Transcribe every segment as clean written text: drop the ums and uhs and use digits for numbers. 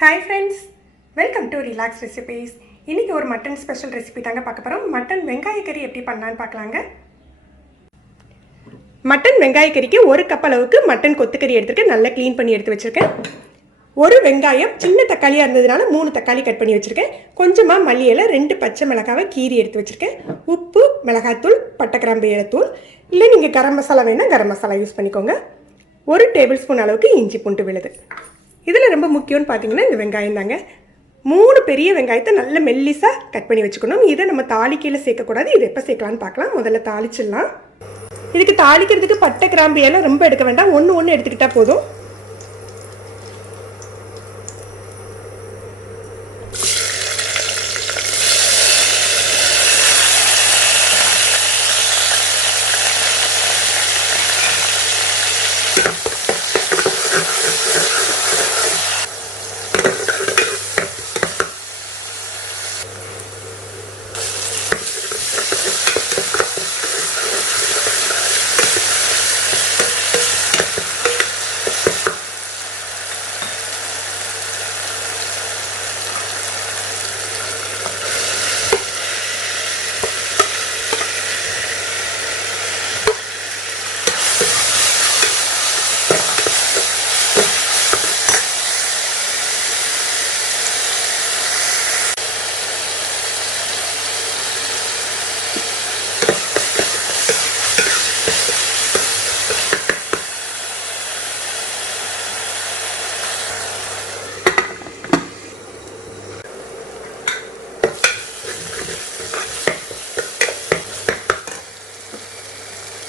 Hi friends, welcome to Relax Recipes. இன்னைக்கு ஒரு mutton special recipe தாங்க பார்க்க போறோம். மட்டன் வெங்காய கறி எப்படி பண்ணலாம்னு பார்க்கலாங்க. மட்டன் வெங்காய கறிக்கு 1 கப் அளவுக்கு மட்டன் கொத்துக்கறி எடுத்துட்டு நல்லா க்ளீன் பண்ணி எடுத்து வச்சிருக்கேன். ஒரு வெங்காயம் சின்ன தக்காளியா இருந்ததுனால 3 தக்காளி கட் பண்ணி வச்சிருக்கேன். கொஞ்சமா மல்லி இலை, 2 பச்சை மிளகாவை கீறி எடுத்து வச்சிருக்கேன். உப்பு, மிளகாய்த்தூள், பட்டை கிராம்பு தூள், இல்லை நீங்க கரம் மசாலா வேணா கரம் மசாலா யூஸ் பண்ணிக்கோங்க. 1 டேபிள் ஸ்பூன் அளவுக்கு இஞ்சி பூண்டு விழுது. இதில் ரொம்ப முக்கியம்னு பார்த்தீங்கன்னா இந்த வெங்காயம் தாங்க. 3 பெரிய வெங்காயத்தை நல்ல மெல்லிசாக கட் பண்ணி வச்சுக்கணும். இதை நம்ம தாளிக்கையில் சேர்க்கக்கூடாது. இது எப்போ சேர்க்கலான்னு பார்க்கலாம். முதல்ல தாளிச்சிடலாம். இதுக்கு தாளிக்கிறதுக்கு பட்டை கிராம்பு எல்லாம் ரொம்ப எடுக்க வேண்டாம், ஒன்று எடுத்துக்கிட்டால் போதும்.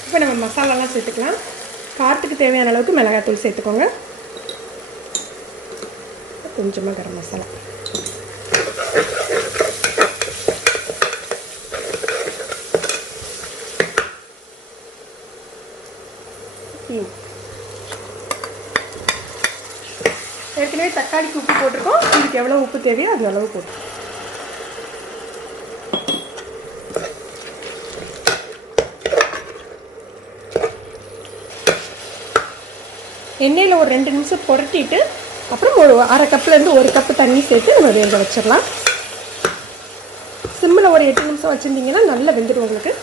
இப்போ நம்ம மசாலாலாம் சேர்த்துக்கலாம். காரத்துக்கு தேவையான அளவுக்கு மிளகாய்த்தூள் சேர்த்துக்கோங்க. கொஞ்சமாக கரம் மசாலா, ஏற்கனவே தக்காளிக்கு உப்பு போட்டிருக்கோம். இதுக்கு எவ்வளோ உப்பு தேவையோ அது அளவு போட்டு எண்ணெயில் ஒரு 2 நிமிஷம் புரட்டிட்டு அப்புறம் ஒரு அரை கப்லேருந்து 1 கப்பு தண்ணி சேர்த்து நம்ம வேக வச்சிடலாம். சிம்மில் ஒரு 8 நிமிஷம் வச்சுருந்தீங்கன்னா நல்லா வெந்துடும் உங்களுக்கு.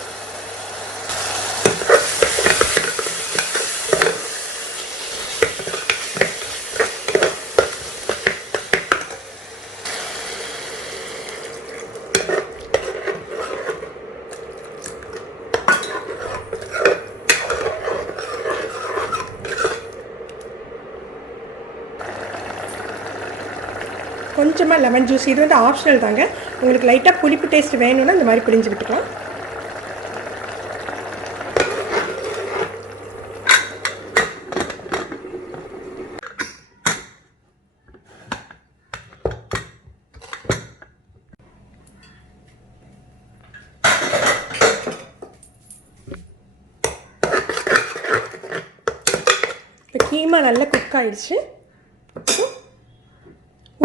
கொஞ்சமாக லெமன் ஜூஸ், இது வந்து ஆப்ஷனல் தாங்க. உங்களுக்கு லைட்டாக புளிப்பு டேஸ்ட் வேணும்னா இந்த மாதிரி பிழிஞ்சு விட்டுக்கலாம். இப்போ கீமா நல்லா குக் ஆயிடுச்சு.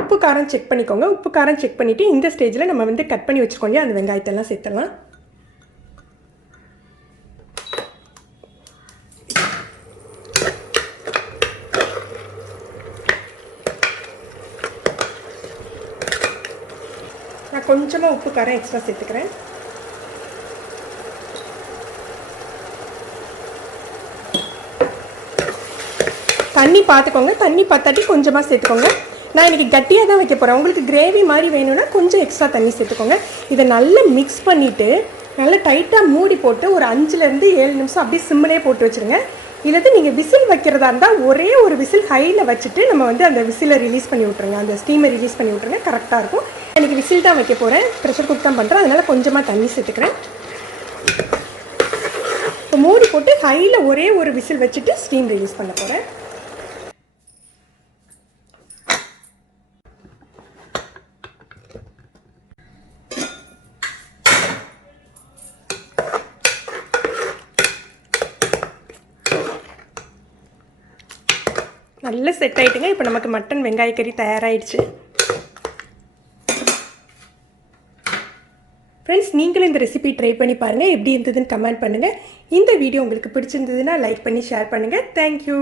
உப்பு காரம் செக் பண்ணிக்கோங்க. உப்பு காரம் செக் பண்ணிவிட்டு இந்த ஸ்டேஜில் நம்ம வந்து கட் பண்ணி வச்சுக்கோங்க அந்த வெங்காயத்தெல்லாம் சேர்த்துடலாம். நான் கொஞ்சமாக உப்பு காரம் எக்ஸ்ட்ரா சேர்த்துக்கிறேன். தண்ணி பார்த்துக்கோங்க, தண்ணி பத்தாட்டி கொஞ்சமாக சேர்த்துக்கோங்க. நான் இன்றைக்கி கட்டியாக தான் வைக்க போகிறேன். உங்களுக்கு கிரேவி மாதிரி வேணும்னா கொஞ்சம் எக்ஸ்ட்ரா தண்ணி சேர்த்துக்கோங்க. இதை நல்லா மிக்ஸ் பண்ணிவிட்டு நல்லா டைட்டாக மூடி போட்டு ஒரு 5லேருந்து 7 நிமிஷம் அப்படியே சிம்மிலே போட்டு வச்சுருங்க. இல்லாட்டி நீங்கள் விசில் வைக்கிறதா இருந்தால் ஒரே ஒரு விசில் ஹையில் வச்சுட்டு நம்ம வந்து அந்த விசிலை ரிலீஸ் பண்ணி விட்ருங்க, அந்த ஸ்டீமை ரிலீஸ் பண்ணி விட்ருங்க, கரெக்டாக இருக்கும். இன்றைக்கி விசில் தான் வைக்க போகிறேன், ப்ரெஷர் குக் தான் பண்ணுறேன், அதனால் கொஞ்சமாக தண்ணி சேர்த்துக்கிறேன். இப்போ மூடி போட்டு ஹையில் ஒரே ஒரு விசில் வச்சுட்டு ஸ்டீம் ரிலீஸ் பண்ண போகிறேன். நல்லா செட் ஆகிட்டுங்க. இப்போ நமக்கு மட்டன் வெங்காய கறி தயாராகிடுச்சு. ஃப்ரெண்ட்ஸ், நீங்களும் இந்த ரெசிபி ட்ரை பண்ணி பாருங்கள். எப்படி இருந்ததுன்னு கமெண்ட் பண்ணுங்கள். இந்த வீடியோ உங்களுக்கு பிடிச்சிருந்ததுன்னா லைக் பண்ணி ஷேர் பண்ணுங்கள். தேங்க்யூ.